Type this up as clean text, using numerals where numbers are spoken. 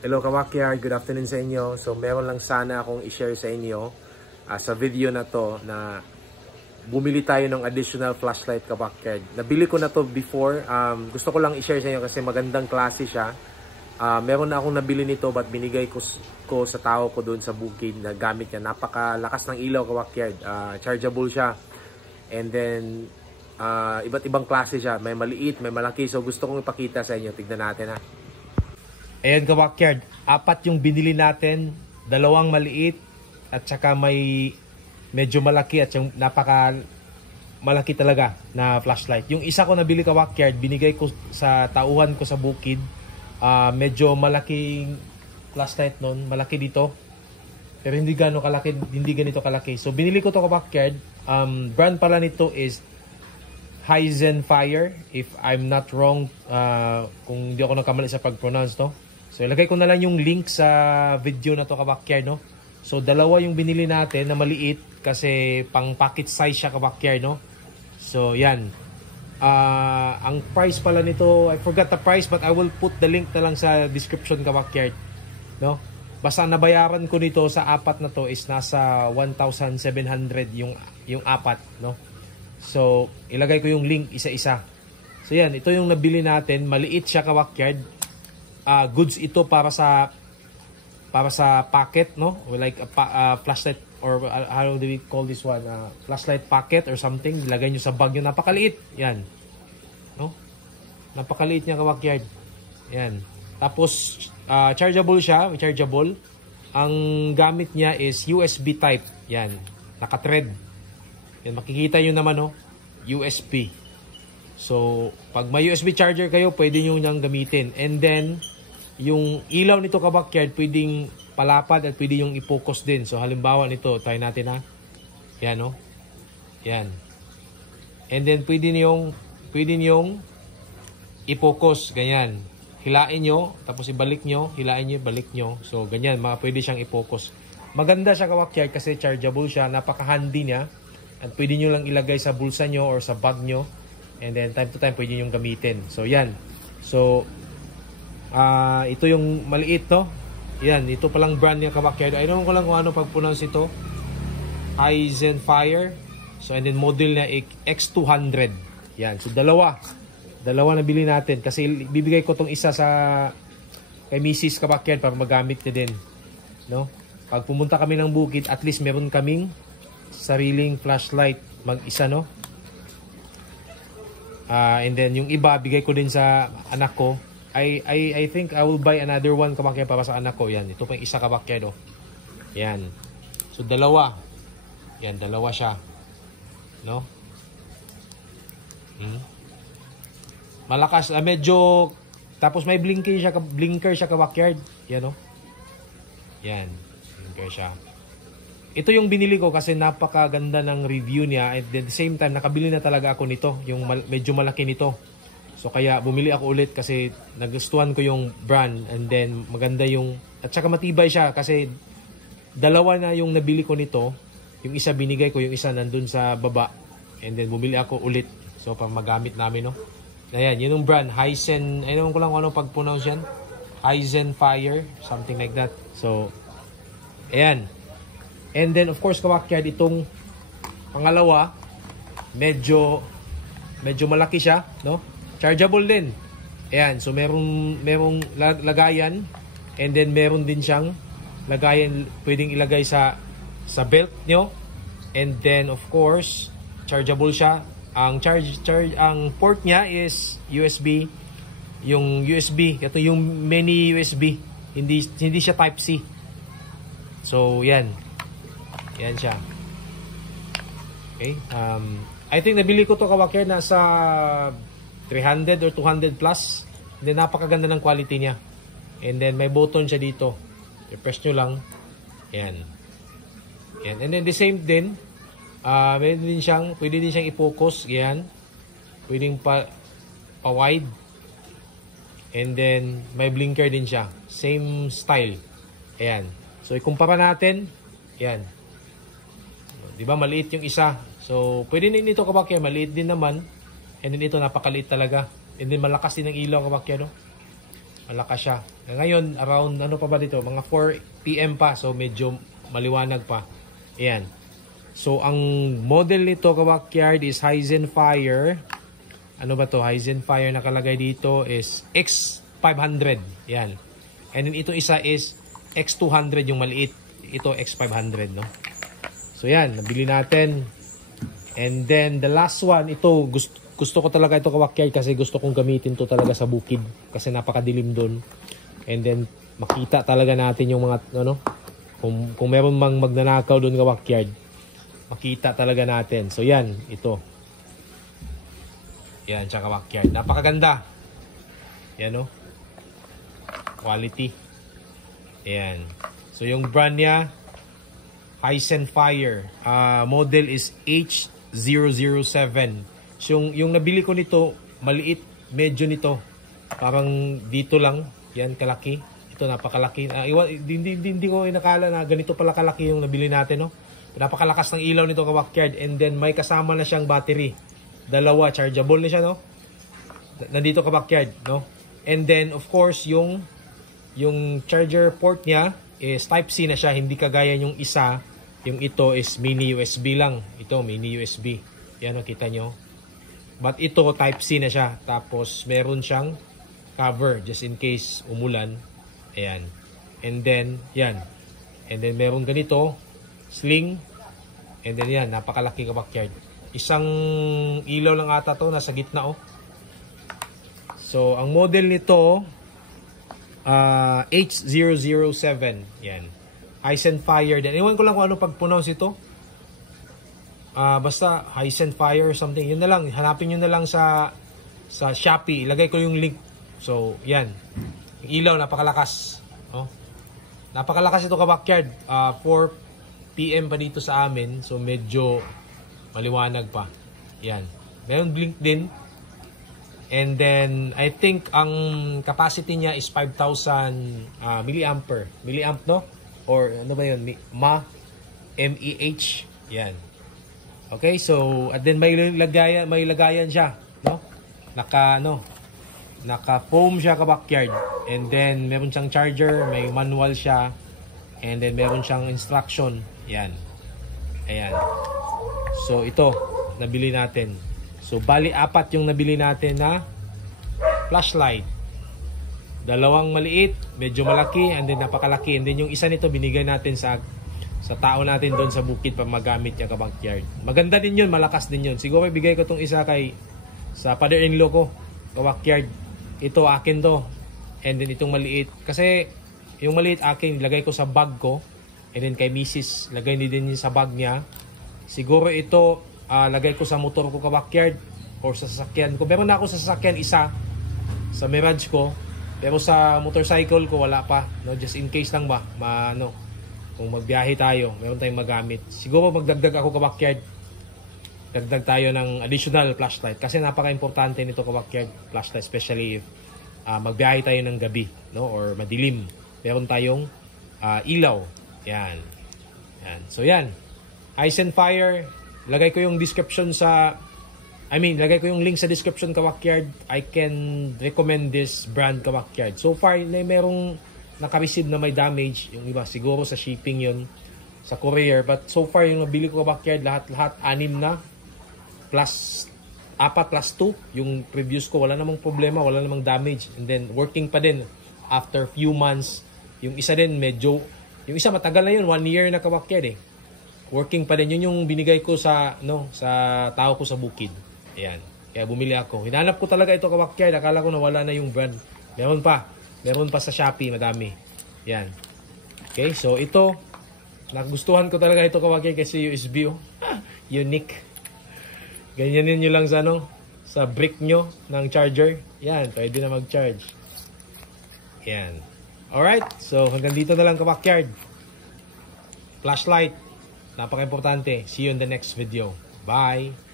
Hello Kawakyard, good afternoon sa inyo. So meron lang sana akong i-share sa inyo sa video na to na bumili tayo ng additional flashlight Kawakyard. Nabili ko na to before. Gusto ko lang i-share sa inyo kasi magandang klase siya. Meron na akong nabili nito but binigay ko sa tao ko doon sa bukid na gamit niya. Napakalakas ng ilaw Kawakyard. Chargeable siya. And then iba't ibang klase siya. May maliit, may malaki. So gusto kong ipakita sa inyo. Tignan natin ha. Ayan Kawakyard, 4 yung binili natin, 2 maliit at saka may medyo malaki at yung napaka malaki talaga na flashlight. Yung isa ko nabili Kawakyard, binigay ko sa tauhan ko sa bukid. Medyo malaking flashlight nun, malaki dito. Pero hindi gano'ng kalaki, hindi ganito kalaki. So binili ko to Kawakyard. Brand pala nito is Hisense Fire, if I'm not wrong, kung hindi ako nagkamali sa pag-pronounce, no? So ilagay ko na lang yung link sa video na to Kawakyard, no? So 2 yung binili natin na maliit kasi pang pocket size siya Kawakyard, no? So yan. Ang price pala nito, I forgot the price but I will put the link na lang sa description Kawakyard, no? Basta nabayaran ko nito sa 4 na to is nasa 1,700 yung 4, no? So ilagay ko yung link isa-isa. So yan, ito yung nabili natin, maliit siya Kawakyard. Goods ito para sa pocket, no? Like a flashlight or how do we call this one? Flashlight pocket or something. Ilagay nyo sa bag nyo. Napakaliit. Yan. No? Napakaliit niya Kawakyard. Yan. Tapos chargeable siya. Chargeable. Ang gamit niya is USB type. Yan. Naka-thread. Yan. Makikita nyo naman, no? USB. So, pag may USB charger kayo, pwede nyo nang gamitin. And then, yung ilaw nito Kawakyard, pwedeng palapad at pwede yung i-focus din. So, halimbawa nito, try natin ha. Yan, no? Yan. And then, pwede niyong i-focus. Ganyan. Hilain nyo, tapos ibalik nyo. Hilain nyo, ibalik nyo. So, ganyan. Pwede siyang i-focus. Maganda siya Kawakyard kasi chargeable siya. Napaka-handy niya. At pwede nyo lang ilagay sa bulsa nyo or sa bag nyo. And then time to time pwede nyo gamitin. So yan. So ito yung maliit, no? Yan, ito palang brand niya Kawakyard. I don't know ko lang kung ano pag-pronounce ito. Hisense Fire. So and then model niya X200. Yan. So dalawa na bili natin kasi bibigay ko tong isa sa kay Mrs. Kawakyard para magamit niya din, no? Pag pumunta kami ng bukid, at least meron kaming sariling flashlight mag-isa, no? And then yung iba bigay ko din sa anak ko. I think I will buy another one Kawakyard para sa anak ko. Yan, ito pa yung isa Kawakyard, oh. Yan. So 2. Yan, 2 siya. No? Malakas, medyo tapos may blinker siya Kawakyard. Yan, oh. Yan, blinker siya. Ito yung binili ko kasi napakaganda ng review niya at at the same time nakabili na talaga ako nito, yung medyo malaki nito. So kaya bumili ako ulit kasi nagustuhan ko yung brand and then maganda yung at saka matibay siya kasi 2 na yung nabili ko nito. Yung isa binigay ko, yung isa nandun sa baba and then bumili ako ulit. So para magamit namin, no. Ayan, yun yung brand Hisense, I don't ko lang kung ano pag-pronounce yan. Hisense Fire, something like that. So ayan. And then of course Kawakyard, itong pangalawa medyo malaki siya, no? Chargeable din. Ayan, so merong lagayan and then meron din siyang lagayan pwedeng ilagay sa belt nyo. And then of course chargeable siya. Ang ang port niya is USB. Yung USB, ito yung mini USB. Hindi siya type C. So yan. Yan siya. Okay. I think nabili ko to Kawakyard nasa 300 or 200 plus. And then napakaganda ng quality niya. And then may button siya dito. I-press nyo lang. Yan. Yan. And then the same din. Pwede din siyang i-focus. Yan. Pwedeng pa-wide. And then may blinker din siya. Same style. Ayan. So ikumpara natin. Yan. Diba maliit yung isa. So pwede din ito Kawakyard, maliit din naman. And then ito napakaliit talaga. And then malakas din ang ilaw Kawakyard, no? Malakas siya. Ngayon, around ano pa ba dito? Mga 4 PM pa. So, medyo maliwanag pa. Ayan. So, ang model nito, ka-backyard, is Hisenfire. Ano ba to? Hisenfire nakalagay dito is X500. Ayan. And then, ito isa is X200 yung maliit. Ito, X500, no? So, yan. Nabili natin. And then, the last one, ito, gusto ko talaga ito, ka-backyard, kasi gusto kong gamitin to talaga sa bukid. Kasi napakadilim doon. And then, makita talaga natin yung mga, ano, kung meron mang magnanakaw doon, ka-backyard, makita talaga natin. So, yan. Ito. Yan, tsaka backyard. Napakaganda. Yan, no? Quality. Ayan. So, yung brand niya, Hisenfire. Model is H007. So, yung nabili ko nito, maliit, medyo nito. Parang dito lang. Yan, kalaki. Ito, napakalaki. Hindi ko inakala na ganito pala kalaki yung nabili natin, no? Napakalakas ng ilaw nito, ka-backyard. And then, may kasama na siyang battery. Dalawa, chargeable na siya, no? Nandito, ka-backyard, no? And then, of course, yung charger port niya is Type-C na siya. Hindi kagaya yung isa. Yung ito is mini USB lang. Ito, mini USB. Yan, nakita nyo. But ito, Type-C na siya. Tapos, meron siyang cover just in case umulan. Ayan. And then, yan. And then, meron ganito. Sling. And then, yan. Napakalaki, ka-backyard. Isang ilaw lang ata to. Nasa gitna, oh. So, ang model nito, H007. Yan. Hisenfire din. Iwan ko lang kung ano pag-pronounce ito. Basta Hisenfire or something. Yun na lang. Hanapin nyo na lang sa Shopee. Ilagay ko yung link. So, yan. Yung ilaw, napakalakas. Oh. Napakalakas ito, ka-backyard. 4 PM pa dito sa amin. So, medyo maliwanag pa. Yan. Meron blink din. And then, I think ang capacity niya is 5,000 milliampere. Milliamp, no? Or ano ba yun? MEH. Yan. Okay, so, at then may lagayan siya, no? Naka-foam siya, ka-backyard. And then, meron siyang charger, may manual siya. And then, meron siyang instruction. Yan. Ayan. So, ito, nabili natin. So, bali 4 yung nabili natin na flashlight. Dalawang maliit, medyo malaki, and then napakalaki. And then yung isa nito binigay natin sa tao natin doon sa bukid para magamit niya, ka-backyard. Maganda din yun, malakas din yun. Siguro bigay ko tong isa sa father-in-law ko, ka-backyard. Ito, akin to. And then itong maliit. Kasi yung maliit akin, lagay ko sa bag ko. And then kay Mrs. lagay din sa bag niya. Siguro ito, lagay ko sa motor ko, ka-backyard, or sa sasakyan ko. Meron na ako sa sasakyan, isa sa Mirage ko, pero sa motorcycle ko wala pa, no? Just in case lang ba, kung magbiyahe tayo, meron tayong magamit. Siguro magdagdag ako, ka-backyard, dagdag tayo ng additional flashlight, kasi napaka-importante nito, ka-backyard, flashlight, especially if magbiyahe tayo ng gabi, no? Or madilim, meron tayong ilaw. Yan. So yan, Hisenfire. Lagay ko yung description lagay ko yung link sa description, ka-backyard. I can recommend this brand, ka-backyard. So far, merong naka-receive na may damage. Yung iba, siguro sa shipping yun, sa courier. But so far, yung nabili ko, ka-backyard, lahat 6 na. Plus 4 plus 2. Yung previous ko, wala namang problema, wala namang damage. And then, working pa din after few months. Yung isa din, yung isa matagal na yun, 1 year na, ka-backyard, working pa din. Yun yung binigay ko sa tao ko sa bukid. Ayan. Kaya bumili ako. Hinanap ko talaga ito, ka-backyard. Akala ko nawala na yung brand. Meron pa sa Shopee, madami. Ayan. Okay, so ito, nagustuhan ko talaga ito, ka-backyard, kasi USB, unique. Ganyanin nyo lang sa brick nyo ng charger. Yan, pwede na mag-charge. Yan. Alright, so hanggang dito na lang, ka-backyard. Flashlight. Napaka-importante. See you in the next video. Bye!